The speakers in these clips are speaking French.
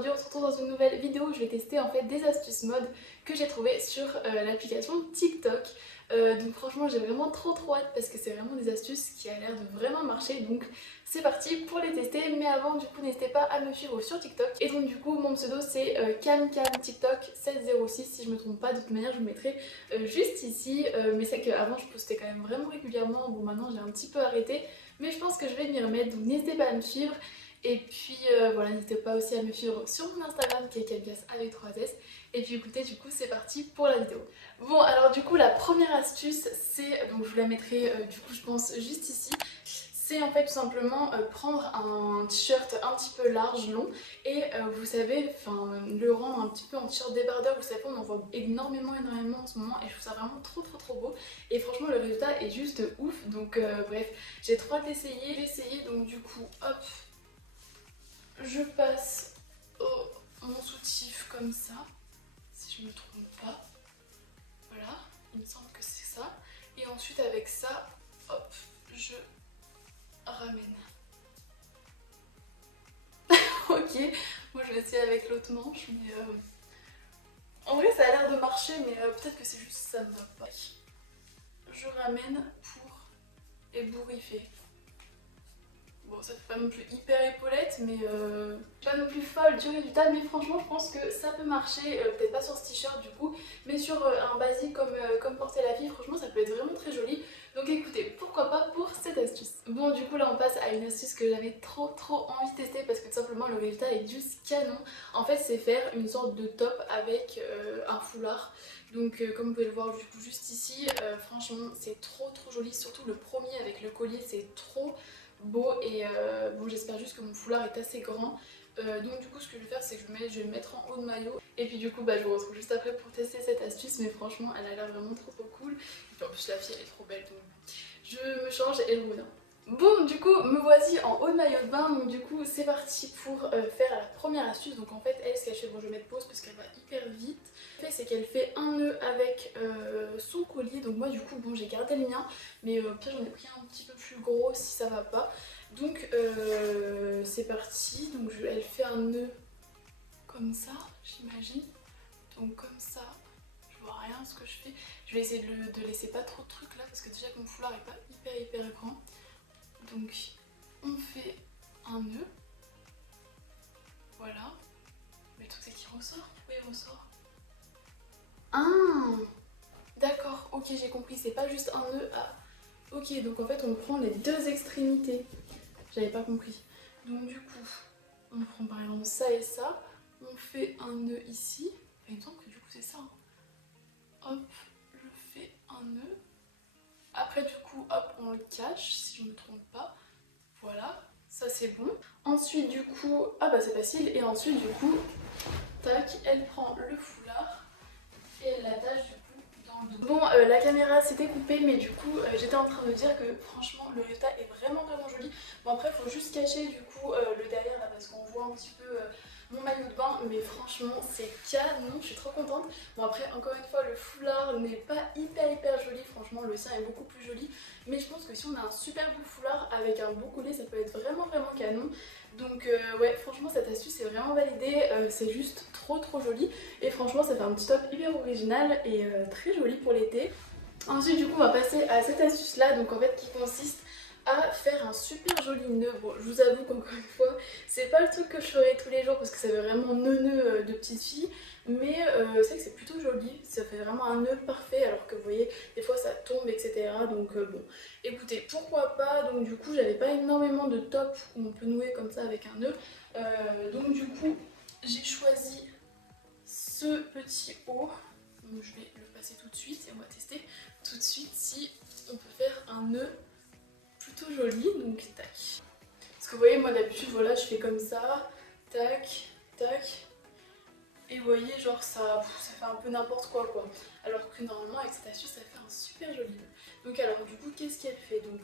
aujourd'hui on se retrouve dans une nouvelle vidéo où je vais tester en fait des astuces mode que j'ai trouvées sur l'application TikTok. Donc franchement j'ai vraiment trop hâte parce que c'est vraiment des astuces qui a l'air de vraiment marcher, donc c'est parti pour les tester. Mais avant du coup n'hésitez pas à me suivre sur TikTok, et donc du coup mon pseudo c'est CamCamTikTok 706 si je me trompe pas. De toute manière je vous mettrai juste ici, mais c'est qu'avant je postais quand même vraiment régulièrement. Bon maintenant j'ai un petit peu arrêté, mais je pense que je vais m'y remettre, donc n'hésitez pas à me suivre. Et puis voilà, n'hésitez pas aussi à me suivre sur mon Instagram qui est camcas avec 3S. Et puis écoutez, du coup c'est parti pour la vidéo. Bon alors du coup la première astuce c'est, donc je vous la mettrai du coup je pense juste ici. C'est en fait tout simplement prendre un t-shirt un petit peu large, long, et vous savez, le rendre un petit peu en t-shirt débardeur. Vous savez, on en voit énormément en ce moment et je trouve ça vraiment trop beau. Et franchement le résultat est juste ouf, donc bref, j'ai trop hâte d'essayer. Je vais essayer, donc du coup hop, je passe mon soutif comme ça, si je me trompe pas. Voilà, il me semble que c'est ça. Et ensuite avec ça, hop, je ramène. Ok, moi je vais essayer avec l'autre manche, mais en vrai ça a l'air de marcher, mais peut-être que c'est juste ça me va pas. Je ramène pour ébouriffer. Bon, ça fait pas non plus hyper épaulette, mais pas non plus folle du résultat, mais franchement je pense que ça peut marcher, peut-être pas sur ce t-shirt du coup, mais sur un basique comme porter la fille, franchement ça peut être vraiment très joli. Donc écoutez, pourquoi pas pour cette astuce. Bon du coup là on passe à une astuce que j'avais trop envie de tester parce que tout simplement le résultat est juste canon. En fait c'est faire une sorte de top avec un foulard. Donc comme vous pouvez le voir du coup juste ici, franchement c'est trop joli, surtout le premier avec le collier, c'est trop beau. Et bon j'espère juste que mon foulard est assez grand. Donc du coup ce que je vais faire c'est que je vais me mettre en haut de maillot, et puis du coup je vous retrouve juste après pour tester cette astuce. Mais franchement elle a l'air vraiment trop cool, et puis en plus la fille elle est trop belle, donc je me change et je reviens. Bon du coup me voici en haut de maillot de bain, donc du coup c'est parti pour faire la première astuce. Donc en fait elle, ce qu'elle fait, bon je vais mettre pause parce qu'elle va hyper vite. Ce qu'elle fait c'est qu'elle fait un nœud avec son collier. Donc moi du coup bon j'ai gardé le mien, mais pire j'en ai pris un petit peu plus gros si ça va pas. Donc c'est parti, donc elle fait un nœud comme ça j'imagine, donc comme ça. Je vois rien ce que je fais. Je vais essayer de laisser pas trop de trucs là parce que déjà que mon foulard est pas hyper grand. Donc on fait un nœud, voilà. Mais le truc c'est qu'il ressort. Pourquoi il ressort? Ah d'accord, ok j'ai compris, c'est pas juste un nœud. Ah ok, donc en fait on prend les deux extrémités. J'avais pas compris. Donc du coup on prend par exemple ça et ça, on fait un nœud ici. Il me semble que du coup c'est ça. Hop, je fais un nœud. Après du coup hop on le cache si je me trompe pas. Voilà, ça c'est bon. Ensuite du coup, ah bah c'est facile. Et ensuite du coup, tac, elle prend le foulard et elle l'attache du coup dans le dos. Bon la caméra s'était coupée, mais du coup j'étais en train de dire que franchement le résultat est vraiment joli. Bon après il faut juste cacher du coup le derrière là parce qu'on voit un petit peu mon maillot de bain, mais franchement c'est canon, je suis trop contente. Bon après encore une fois le foulard n'est pas hyper joli, franchement le sien est beaucoup plus joli, mais je pense que si on a un super beau foulard avec un beau collier ça peut être vraiment canon. Donc ouais franchement cette astuce est vraiment validée, c'est juste trop joli, et franchement ça fait un petit top hyper original et très joli pour l'été. Ensuite du coup on va passer à cette astuce là, donc en fait qui consiste à faire un super joli nœud. Bon je vous avoue qu'encore une fois c'est pas le truc que je ferai tous les jours parce que ça fait vraiment nœud de petite fille, mais c'est vrai que c'est plutôt joli, ça fait vraiment un nœud parfait, alors que vous voyez des fois ça tombe etc. Donc bon écoutez pourquoi pas. Donc du coup j'avais pas énormément de top où on peut nouer comme ça avec un nœud, donc du coup j'ai choisi ce petit haut. Donc je vais le passer tout de suite et on va tester tout de suite si on peut faire un nœud plutôt joli. Donc tac, parce que vous voyez moi d'habitude voilà je fais comme ça, tac tac, et vous voyez genre ça fait un peu n'importe quoi. Alors que normalement avec cette astuce ça fait un super joli nœud. Donc alors du coup qu'est-ce qu'elle fait? Donc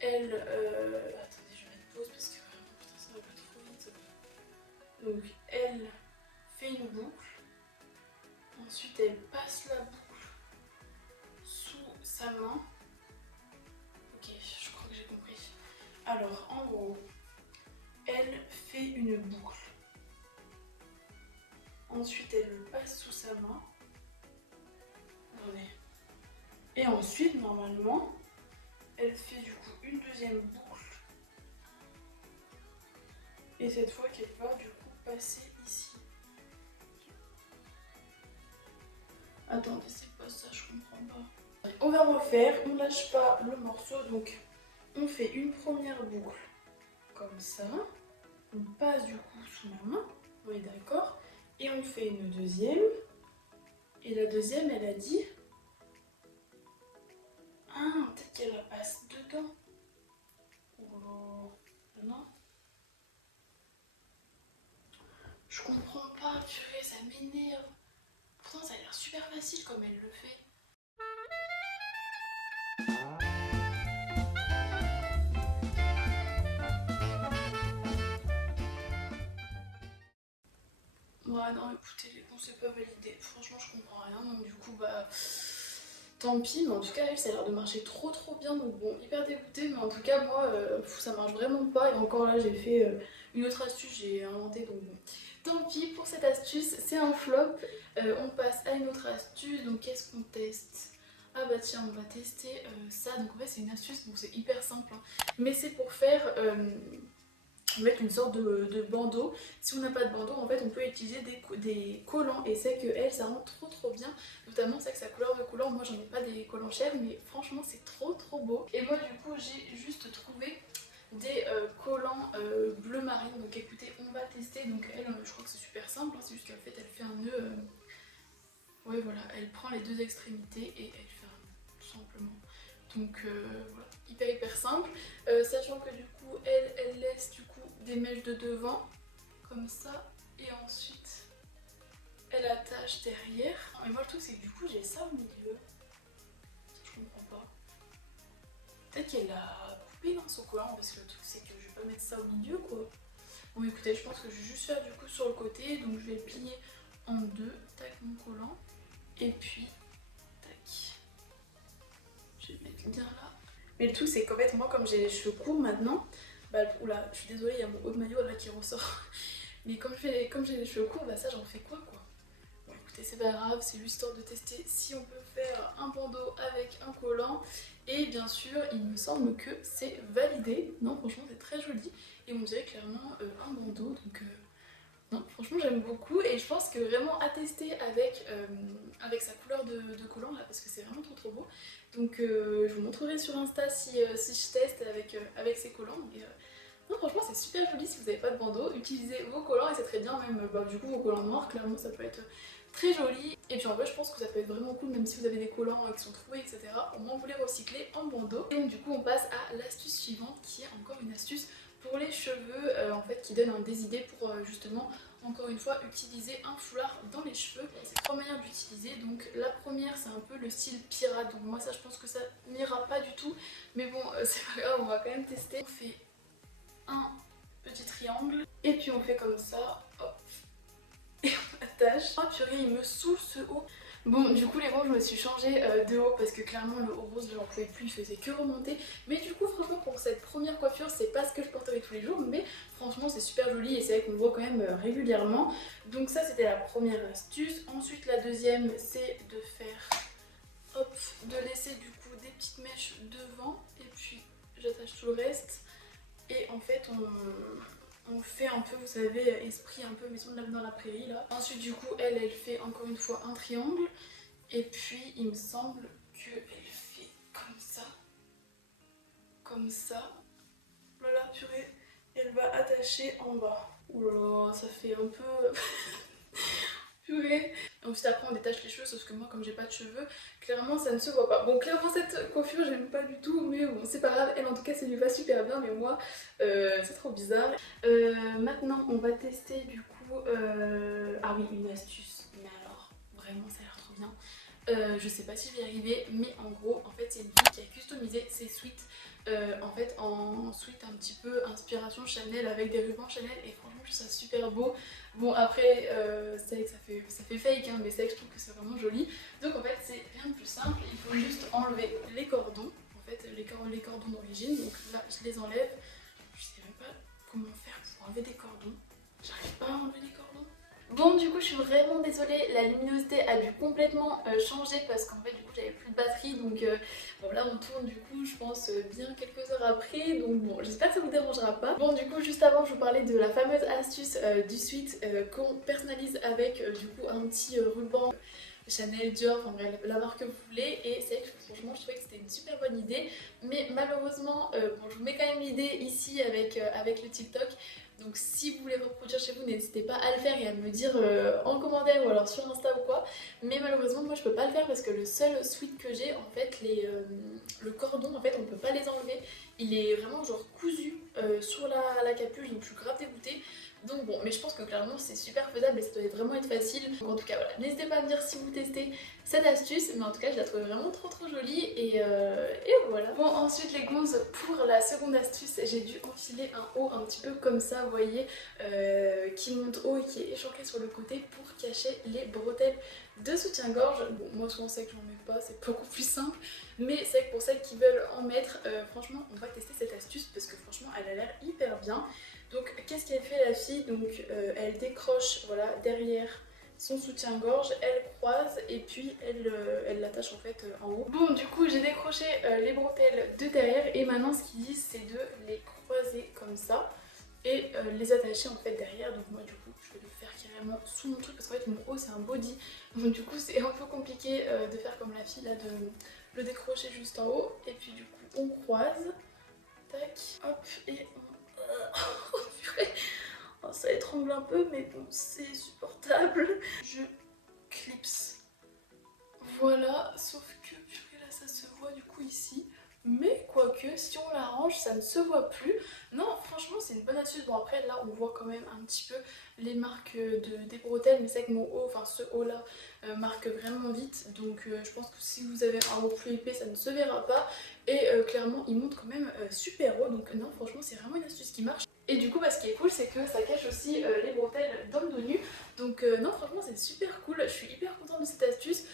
elle attendez je vais mettre pause parce que vraiment putain ça va pas trop vite. Donc elle fait une boucle, ensuite elle passe la boucle sous sa main. Ok, je crois que j'ai compris. Alors en gros, elle fait une boucle ensuite elle le passe sous sa main. Attendez. Et ensuite, normalement, elle fait du coup une deuxième boucle. Et cette fois qu'elle va du coup passer ici. Attendez, c'est pas ça, je comprends pas. On va refaire, on lâche pas le morceau, donc on fait une première boucle comme ça. On passe du coup sous la main, on est d'accord. Et on fait une deuxième. Et la deuxième, elle a dit... Ah, peut-être qu'elle la passe dedans. Oh, non. Je comprends pas, purée, ça m'énerve. Pourtant, ça a l'air super facile comme elle le fait. Ouais, non, écoutez, les cons, c'est pas validé. Franchement, je comprends rien. Donc, du coup, bah... Tant pis, mais en tout cas, elle, ça a l'air de marcher trop bien. Donc, bon, hyper dégoûtée. Mais en tout cas, moi, ça marche vraiment pas. Et encore là, j'ai fait une autre astuce, j'ai inventé. Donc, bon. Tant pis pour cette astuce, c'est un flop. On passe à une autre astuce. Donc, qu'est-ce qu'on teste? Ah bah tiens, on va tester ça. Donc, en fait, c'est une astuce. Bon, c'est hyper simple. Hein. Mais c'est pour faire... mettre une sorte de bandeau. Si on n'a pas de bandeau, en fait on peut utiliser des collants et c'est que elle, ça rend trop bien, notamment c'est que sa couleur de couleur, moi j'en ai pas des collants chers mais franchement c'est trop beau. Et moi du coup j'ai juste trouvé des collants bleu marine, donc écoutez on va tester. Donc elle, je crois que c'est super simple, hein. C'est juste qu'en fait elle fait un nœud, ouais voilà, elle prend les deux extrémités et elle fait un nœud tout simplement. Donc voilà, hyper simple, sachant que du coup elle laisse du coup des mèches de devant comme ça et ensuite elle attache derrière. Mais moi le truc c'est que du coup j'ai ça au milieu, je comprends pas. Peut-être qu'elle l'a coupé dans son collant parce que le truc c'est que je vais pas mettre ça au milieu quoi. Bon écoutez, je pense que je vais juste faire du coup sur le côté, donc je vais le plier en deux, tac mon collant et puis tac. Je vais le mettre bien là. Mais le truc c'est qu'en fait moi comme j'ai les cheveux courts maintenant, bah oula, je suis désolée, il y a mon haut de maillot là qui ressort. Mais comme j'ai les cheveux courts, bah ça j'en fais quoi. Bon écoutez, c'est pas grave, c'est juste histoire de tester si on peut faire un bandeau avec un collant. Et bien sûr, il me semble que c'est validé. Non franchement c'est très joli. Et on dirait clairement un bandeau, donc non franchement j'aime beaucoup. Et je pense que vraiment à tester avec sa couleur de collant là, parce que c'est vraiment trop beau. Donc je vous montrerai sur Insta si je teste avec ces collants. Non franchement c'est super joli. Si vous n'avez pas de bandeau, utilisez vos collants et c'est très bien, même du coup vos collants noirs, clairement ça peut être très joli. Et puis en vrai je pense que ça peut être vraiment cool même si vous avez des collants qui sont troués etc. Au moins vous les recyclez en bandeau. Et donc du coup on passe à l'astuce suivante qui est encore une astuce pour les cheveux en fait qui donne des idées pour justement encore une fois utiliser un foulard dans les cheveux. C'est trois manières d'utiliser. Donc la première c'est un peu le style pirate. Donc moi ça je pense que ça n'ira pas du tout. Mais bon c'est pas grave, on va quand même tester. On fait un petit triangle et puis on fait comme ça, hop, et on attache. Oh purée, il me saoule ce haut. Bon du coup les bons je me suis changée de haut parce que clairement le haut rose j'en pouvais plus, il faisait que remonter. Mais du coup franchement pour cette première coiffure c'est pas ce que je porterai tous les jours, mais franchement c'est super joli et c'est vrai qu'on le voit quand même régulièrement. Donc ça c'était la première astuce. Ensuite la deuxième c'est de faire, hop, de laisser du coup des petites mèches devant et puis j'attache tout le reste. Et en fait on fait un peu, vous savez, esprit un peu maison de dans la prairie là. Ensuite du coup elle fait encore une fois un triangle. Et puis il me semble qu'elle fait comme ça. Comme ça. Voilà purée. Elle va attacher en bas. Oulala, ça fait un peu... purée. Ensuite après on détache les cheveux, sauf que moi comme j'ai pas de cheveux, clairement ça ne se voit pas. Bon clairement cette coiffure j'aime pas du tout, mais bon c'est pas grave, elle en tout cas ça lui va super bien, mais moi c'est trop bizarre. Maintenant on va tester du coup, ah oui une astuce, mais alors vraiment ça a l'air trop bien. Je sais pas si je vais y arriver, mais en gros en fait c'est une fille qui a customisé ses suites en fait en suite un petit peu inspiration Chanel avec des rubans Chanel et franchement je trouve ça super beau. Bon après c'est vrai que ça fait fake hein, mais c'est vrai que je trouve que c'est vraiment joli. Donc en fait c'est rien de plus simple, il faut juste enlever les cordons, en fait les cordons d'origine. Donc là je les enlève, je sais même pas comment faire pour enlever des cordons, j'arrive pas à enlever les cordons. Bon du coup je suis vraiment désolée, la luminosité a dû complètement changer parce qu'en fait du coup j'avais plus de batterie donc bon là on tourne du coup je pense bien quelques heures après donc bon j'espère que ça vous dérangera pas. Bon du coup juste avant je vous parlais de la fameuse astuce du sweat qu'on personnalise avec du coup un petit ruban Chanel, Dior, enfin bref, la marque que vous voulez et c'est vrai que franchement je trouvais que c'était une super bonne idée mais malheureusement bon, je vous mets quand même l'idée ici avec le TikTok donc si vous voulez reproduire chez vous n'hésitez pas à le faire et à me dire en commentaire ou alors sur Insta ou quoi mais malheureusement moi je peux pas le faire parce que le seul sweat que j'ai en fait le cordon en fait on peut pas les enlever il est vraiment genre cousu sur la capuche donc je suis grave dégoûtée. Donc bon, mais je pense que clairement c'est super faisable et ça doit vraiment être facile. Donc en tout cas voilà, n'hésitez pas à me dire si vous testez cette astuce, mais en tout cas je la trouve vraiment trop jolie et voilà. Bon ensuite les gonzes, pour la seconde astuce, j'ai dû enfiler un haut un petit peu comme ça, vous voyez, qui monte haut et qui est échancré sur le côté pour cacher les bretelles de soutien-gorge. Bon moi souvent c'est que j'en mets pas, c'est beaucoup plus simple, mais c'est vrai que pour celles qui veulent en mettre, franchement on va tester cette astuce parce que franchement elle a l'air hyper bien. Donc qu'est-ce qu'elle fait la fille? Donc elle décroche voilà, derrière son soutien-gorge, elle croise et puis elle l'attache en fait en haut. Bon du coup j'ai décroché les bretelles de derrière et maintenant ce qu'ils disent c'est de les croiser comme ça et les attacher en fait derrière. Donc moi du coup je vais le faire carrément sous mon truc parce qu'en fait mon haut c'est un body donc du coup c'est un peu compliqué de faire comme la fille là, de le décrocher juste en haut et puis du coup on croise, tac, hop et oh purée, oh, ça étrangle un peu mais bon c'est supportable. Je clipse. Voilà, sauf que purée là ça se voit du coup ici. Mais quoique si on l'arrange ça ne se voit plus. Non franchement c'est une bonne astuce. Bon après là on voit quand même un petit peu les marques des bretelles mais c'est vrai que mon haut, enfin ce haut là marque vraiment vite. Donc je pense que si vous avez un haut plus épais ça ne se verra pas. Et clairement il monte quand même super haut. Donc non franchement c'est vraiment une astuce qui marche. Et du coup bah, ce qui est cool c'est que ça cache aussi les bretelles d'homme dos nu. Donc non franchement c'est super cool. Je suis hyper contente de cette astuce.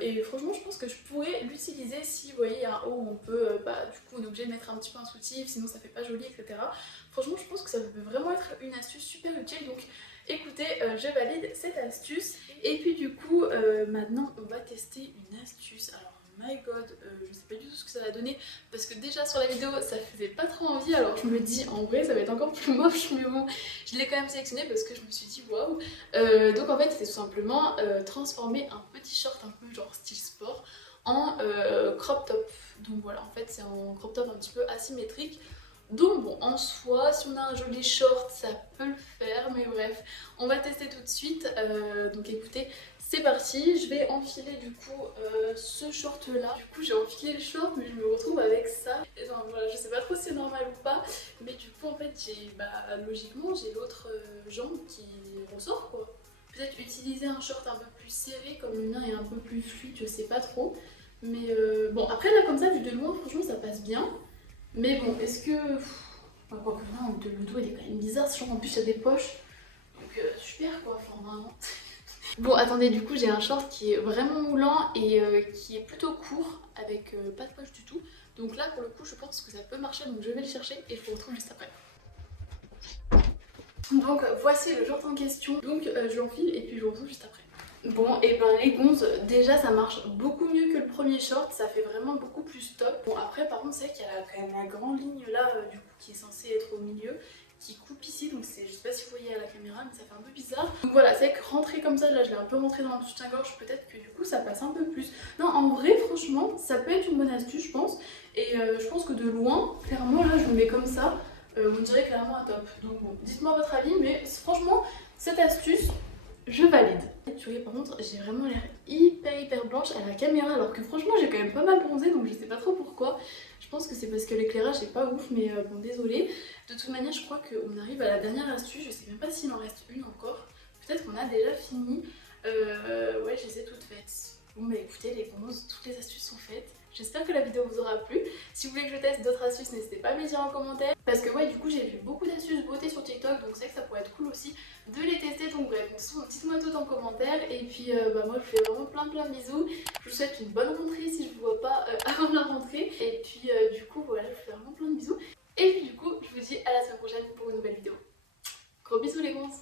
Et franchement je pense que je pourrais l'utiliser si vous voyez il y a un haut où on peut, du coup on est obligé de mettre un petit peu un soutif sinon ça fait pas joli etc. Franchement je pense que ça peut vraiment être une astuce super utile donc écoutez je valide cette astuce. Et puis du coup maintenant on va tester une astuce. Alors my god je sais pas du tout ce que ça va donner parce que déjà sur la vidéo ça faisait pas trop envie alors je me dis en vrai ça va être encore plus moche mais bon je l'ai quand même sélectionné parce que je me suis dit waouh. Donc en fait c'est tout simplement transformer un petit short un peu genre style sport en crop top. Donc voilà en fait c'est un crop top un petit peu asymétrique. Donc bon en soi si on a un joli short ça peut le faire mais bref on va tester tout de suite. Donc écoutez c'est parti, je vais enfiler du coup ce short là. Du coup j'ai enfilé le short mais je me retrouve avec ça. Et enfin, voilà, je sais pas trop si c'est normal ou pas mais du coup en fait j'ai logiquement j'ai l'autre jambe qui ressort quoi. Peut-être utiliser un short un peu plus serré comme le mien est un peu plus fluide, je sais pas trop. Mais bon après là comme ça vu de loin franchement ça passe bien. Mais bon est-ce que... Enfin, quoi que non, le dos il est quand même bizarre, en plus il y a des poches. Donc super quoi, enfin vraiment. Bon attendez du coup j'ai un short qui est vraiment moulant et qui est plutôt court avec pas de poche du tout. Donc là pour le coup je pense que ça peut marcher donc je vais le chercher et je vous retrouve juste après. Donc voici le short en question, donc je l'enfile et puis je vous retrouve juste après. Bon et ben les gonzes, déjà ça marche beaucoup mieux que le premier short, ça fait vraiment beaucoup plus top. Bon après par contre c'est vrai qu'il y a quand même la grande ligne là du coup qui est censée être au milieu, qui coupe ici donc c'est, je sais pas si vous voyez à la caméra mais ça fait un peu bizarre. Donc voilà c'est vrai que rentrer comme ça, là je l'ai un peu rentré dans le soutien-gorge, peut-être que du coup ça passe un peu plus. Non en vrai franchement ça peut être une bonne astuce je pense et je pense que de loin, clairement là je le mets comme ça. On dirait clairement un top. Donc bon, dites-moi votre avis, mais franchement, cette astuce, je valide. Tu vois, par contre, j'ai vraiment l'air hyper blanche à la caméra, alors que franchement, j'ai quand même pas mal bronzé, donc je sais pas trop pourquoi. Je pense que c'est parce que l'éclairage est pas ouf, mais bon, désolé. De toute manière, je crois qu'on arrive à la dernière astuce, je sais même pas s'il en reste une encore. Peut-être qu'on a déjà fini. Ouais, je les ai toutes faites. Bon bah écoutez les gonzes, toutes les astuces sont faites. J'espère que la vidéo vous aura plu. Si vous voulez que je teste d'autres astuces, n'hésitez pas à me le dire en commentaire. Parce que ouais, du coup j'ai vu beaucoup d'astuces beauté sur TikTok, donc c'est vrai que ça pourrait être cool aussi de les tester. Donc bref, dites-moi tout en commentaire. Et puis moi je vous fais vraiment plein de bisous. Je vous souhaite une bonne rentrée si je vous vois pas avant la rentrée. Et puis du coup voilà, je vous fais vraiment plein de bisous. Et puis du coup, je vous dis à la semaine prochaine pour une nouvelle vidéo. Gros bisous les gonzes.